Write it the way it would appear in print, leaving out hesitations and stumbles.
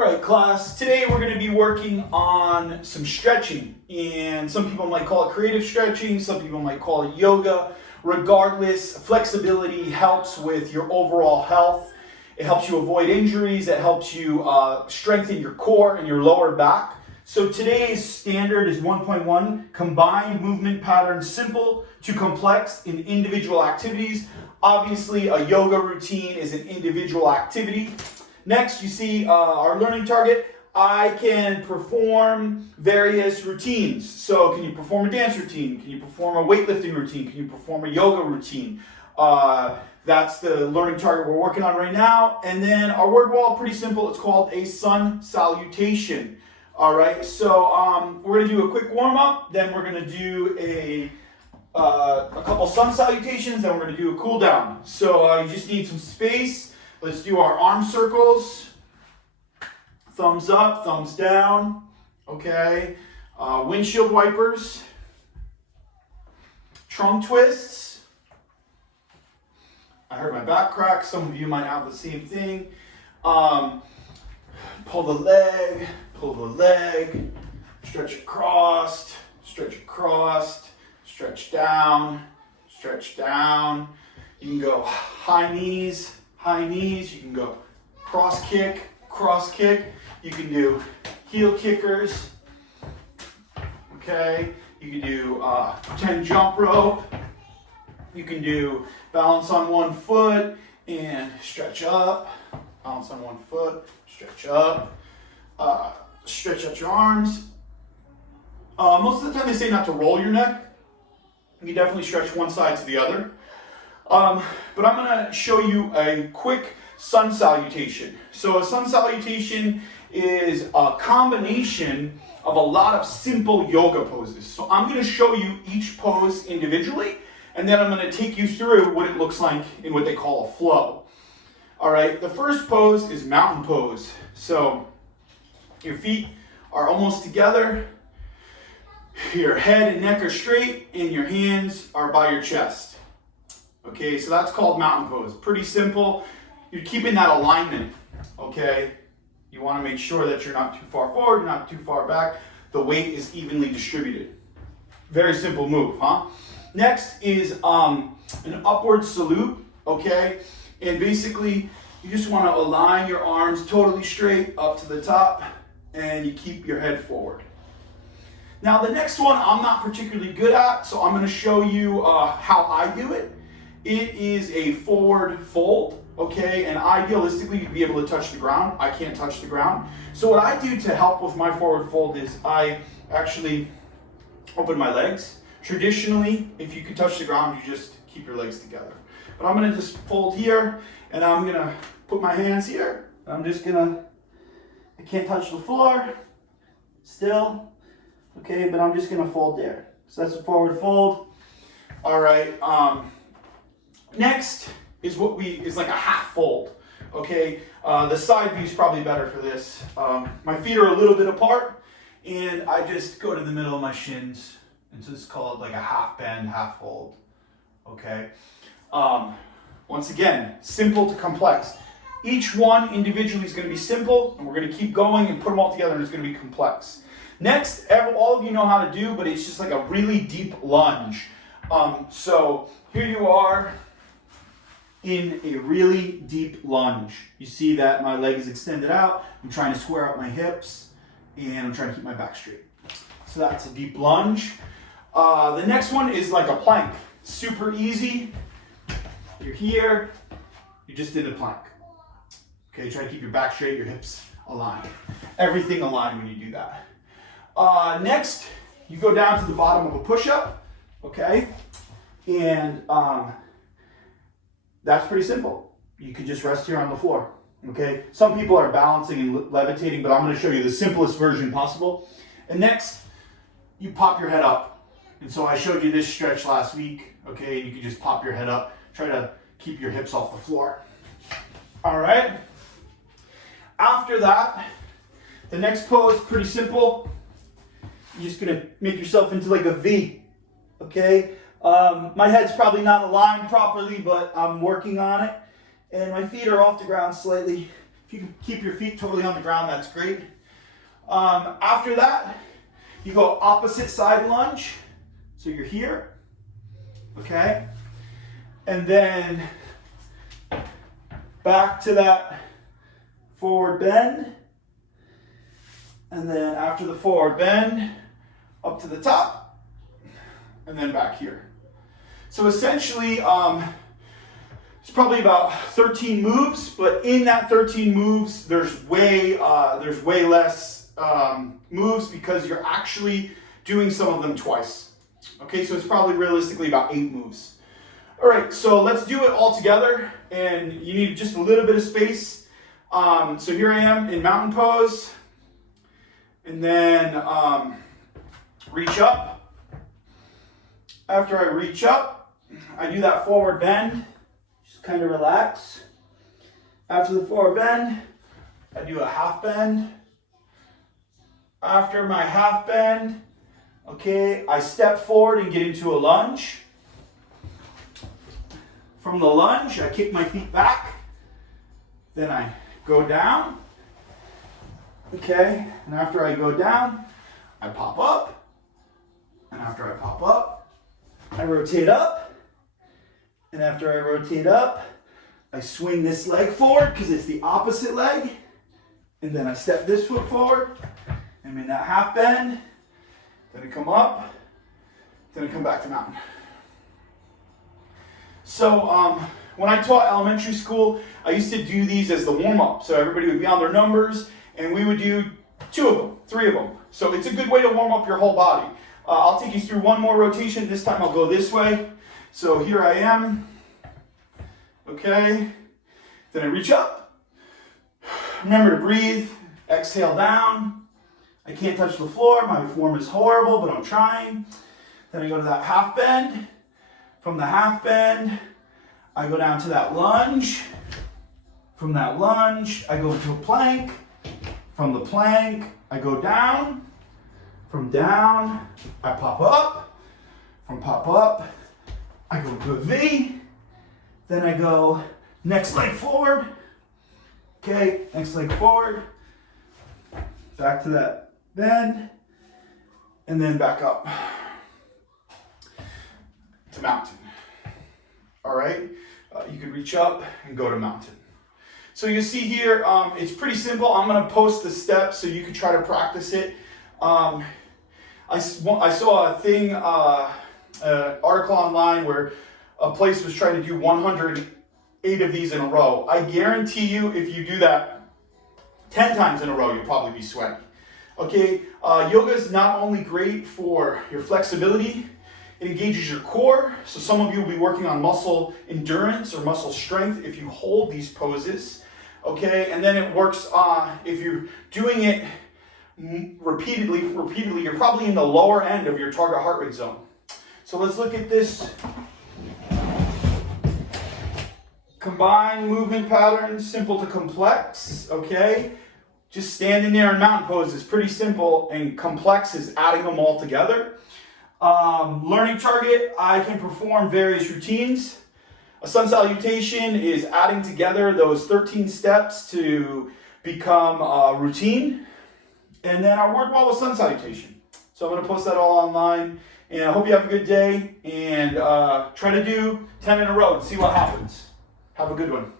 All right, class, today we're going to be working on some stretching, and some people might call it creative stretching, some people might call it yoga. Regardless, flexibility helps with your overall health. It helps you avoid injuries, it helps you strengthen your core and your lower back. So today's standard is 1.1, combined movement patterns, simple to complex in individual activities. Obviously, a yoga routine is an individual activity. Next, you see our learning target. I can perform various routines. So can you perform a dance routine? Can you perform a weightlifting routine? Can you perform a yoga routine? That's the learning target we're working on right now. And then our word wall, pretty simple. It's called a sun salutation. All right, so we're going to do a quick warm-up. Then we're going to do a couple sun salutations. Then we're going to do a cool down. So you just need some space. Let's do our arm circles. Thumbs up, thumbs down. Okay. Windshield wipers. Trunk twists. I heard my back crack. Some of you might have the same thing. Pull the leg, stretch across, stretch down. You can go high knees. You can go cross kick. You can do heel kickers. Okay. You can do 10 jump rope. You can do balance on one foot and stretch up. Balance on one foot, stretch up. Stretch out your arms. Most of the time they say not to roll your neck. You definitely stretch one side to the other. But I'm going to show you a quick sun salutation. So a sun salutation is a combination of a lot of simple yoga poses. So I'm going to show you each pose individually, and then I'm going to take you through what it looks like in what they call a flow. All right, the first pose is mountain pose. So your feet are almost together, your head and neck are straight, and your hands are by your chest. Okay, so that's called mountain pose. Pretty simple. You're keeping that alignment, okay? You want to make sure that you're not too far forward, not too far back. The weight is evenly distributed. Very simple move, huh? Next is an upward salute, okay? And basically, you just want to align your arms totally straight up to the top, and you keep your head forward. Now, the next one I'm not particularly good at, so I'm going to show you how I do it. It is a forward fold, okay? And idealistically, you'd be able to touch the ground. I can't touch the ground. So what I do to help with my forward fold is I actually open my legs. Traditionally, if you could touch the ground, you just keep your legs together. But I'm going to just fold here, and I'm going to put my hands here. I'm just going to, I can't touch the floor still, okay? But I'm just going to fold there. So that's a forward fold. All right. Next is is like a half fold, okay? The side view is probably better for this. My feet are a little bit apart, and I just go to the middle of my shins, and so it's called like a half bend, half fold, okay? Once again, simple to complex. Each one individually is going to be simple, and we're going to keep going and put them all together, and it's going to be complex. Next, all of you know how to do, but it's just like a really deep lunge. So here you are in a really deep lunge. You see that my leg is extended out. I'm trying to square out my hips, and I'm trying to keep my back straight. So that's a deep lunge. The next one is like a plank. Super easy. You're here. You just did a plank. Okay, try to keep your back straight, your hips aligned. Everything aligned when you do that. Next, you go down to the bottom of a push-up. Okay, and that's pretty simple. You can just rest here on the floor, okay? Some people are balancing and levitating, but I'm going to show you the simplest version possible. And next, you pop your head up. And so I showed you this stretch last week, okay? You can just pop your head up. Try to keep your hips off the floor. All right? After that, the next pose, pretty simple. You're just going to make yourself into like a V, okay? My head's probably not aligned properly, but I'm working on it. And my feet are off the ground slightly. If you can keep your feet totally on the ground, that's great. After that, you go opposite side lunge. So you're here, okay? And then back to that forward bend. And then after the forward bend, up to the top, and then back here. So essentially, it's probably about 13 moves, but in that 13 moves, there's way less moves because you're actually doing some of them twice. Okay, so it's probably realistically about 8 moves. All right, so let's do it all together, and you need just a little bit of space. So here I am in mountain pose, and then reach up. After I reach up, I do that forward bend. Just kind of relax. After the forward bend, I do a half bend. After my half bend, okay, I step forward and get into a lunge. From the lunge, I kick my feet back. Then I go down. Okay, and after I go down, I pop up. And after I pop up, I rotate up. And after I rotate up, I swing this leg forward because it's the opposite leg. And then I step this foot forward. I'm in that half bend. Then I come up. Then I come back to mountain. So when I taught elementary school, I used to do these as the warm-up. So everybody would be on their numbers, and we would do 2 of them, 3 of them. So it's a good way to warm up your whole body. I'll take you through one more rotation. This time I'll go this way. So here I am. Okay. Then I reach up. Remember to breathe. Exhale down. I can't touch the floor. My form is horrible, but I'm trying. Then I go to that half bend. From the half bend, I go down to that lunge. From that lunge, I go into a plank. From the plank, I go down. From down, I pop up. From pop up, I go into a V. Then I go next leg forward. Okay, next leg forward. Back to that bend. And then back up to mountain. All right, you can reach up and go to mountain. So you see here, it's pretty simple. I'm going to post the steps so you can try to practice it. I saw a thing, article online where a place was trying to do 108 of these in a row. I guarantee you, if you do that 10 times in a row, you'll probably be sweating. Okay, yoga is not only great for your flexibility, it engages your core. So some of you will be working on muscle endurance or muscle strength if you hold these poses. Okay, and then it works if you're doing it repeatedly, you're probably in the lower end of your target heart rate zone. So let's look at this. Combine movement patterns, simple to complex, okay? Just standing there in mountain pose is pretty simple, and complex is adding them all together. Learning target, I can perform various routines. A sun salutation is adding together those 13 steps to become a routine. And then our word wall is sun salutation. So I'm going to post that all online. And I hope you have a good day. And try to do 10 in a row and see what happens. Have a good one.